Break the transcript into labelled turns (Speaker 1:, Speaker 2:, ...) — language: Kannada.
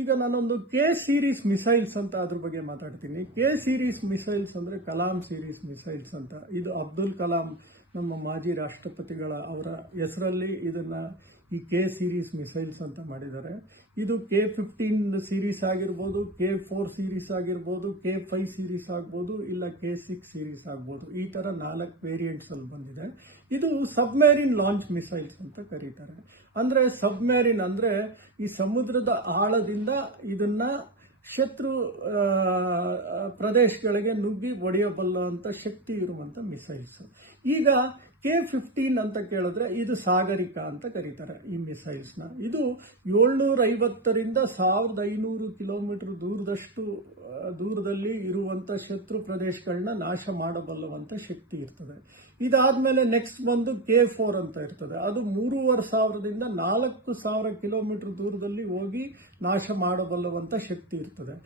Speaker 1: ಈಗ ನಾನೊಂದು ಕೆ ಸೀರೀಸ್ ಮಿಸೈಲ್ಸ್ ಅಂತ ಅದ್ರ ಬಗ್ಗೆ ಮಾತಾಡ್ತೀನಿ. ಕೆ ಸೀರೀಸ್ ಮಿಸೈಲ್ಸ್ ಅಂದ್ರೆ ಕಲಾಂ ಸೀರೀಸ್ ಮಿಸೈಲ್ಸ್ ಅಂತ. ಇದು ಅಬ್ದುಲ್ ಕಲಾಂ ನಮ್ಮ ಮಾಜಿ ರಾಷ್ಟ್ರಪತಿಗಳ ಅವರ ಹೆಸರಲ್ಲಿ ಇದನ್ನ ಈ ಕೆ ಸೀರೀಸ್ ಮಿಸೈಲ್ಸ್ ಅಂತ ಮಾಡಿದ್ದಾರೆ. ಇದು ಕೆ ಫಿಫ್ಟೀನ್ ಸೀರೀಸ್ ಆಗಿರ್ಬೋದು ಕೆ ಫೋರ್ ಸೀರೀಸ್ ಆಗಿರ್ಬೋದು ಕೆ ಫೈವ್ ಸೀರೀಸ್ ಆಗ್ಬೋದು, ಇಲ್ಲ ಕೆ ಸಿಕ್ಸ್ ಸೀರೀಸ್ ಆಗ್ಬೋದು. ಈ ಥರ ನಾಲ್ಕು ವೇರಿಯಂಟ್ಸಲ್ಲಿ ಬಂದಿದೆ. ಇದು ಸಬ್ಮೆರಿನ್ ಲಾಂಚ್ ಮಿಸೈಲ್ಸ್ ಅಂತ ಕರೀತಾರೆ. ಅಂದರೆ ಸಬ್ಮೆರಿನ್ ಅಂದರೆ ಈ ಸಮುದ್ರದ ಆಳದಿಂದ ಇದನ್ನು ಶತ್ರು ಪ್ರದೇಶಗಳಿಗೆ ನುಗ್ಗಿ ಒಡೆಯಬಲ್ಲಂತ ಶಕ್ತಿ ಇರುವಂತ ಮಿಸೈಲ್ಸ್. ಈಗ ಕೆ ಫಿಫ್ಟೀನ್ ಅಂತ ಕೇಳಿದ್ರೆ ಇದು ಸಾಗರಿಕ ಅಂತ ಕರೀತಾರೆ ಈ ಮಿಸೈಲ್ಸ್ನ. ಇದು ಏಳ್ನೂರ ಐವತ್ತರಿಂದ ಸಾವಿರದ ಐನೂರು ಕಿಲೋಮೀಟರ್ ದೂರದಷ್ಟು ದೂರದಲ್ಲಿ ಇರುವಂತ ಶತ್ರು ಪ್ರದೇಶಗಳನ್ನ ನಾಶ ಮಾಡಬಲ್ಲವಂತ ಶಕ್ತಿ ಇರ್ತದೆ. ಇದಾದ್ಮೇಲೆ ನೆಕ್ಸ್ಟ್ ಬಂದು ಕೆ ಫೋರ್ ಅಂತ ಇರ್ತದೆ. ಅದು ಮೂರುವರೆ ಸಾವಿರದಿಂದ ನಾಲ್ಕು ಸಾವಿರ ಕಿಲೋಮೀಟರ್ ದೂರದಲ್ಲಿ ಹೋಗಿ ನಾಶ ಮಾಡಬಲ್ಲವಂತ ಶಕ್ತಿ ಇರ್ತದೆ.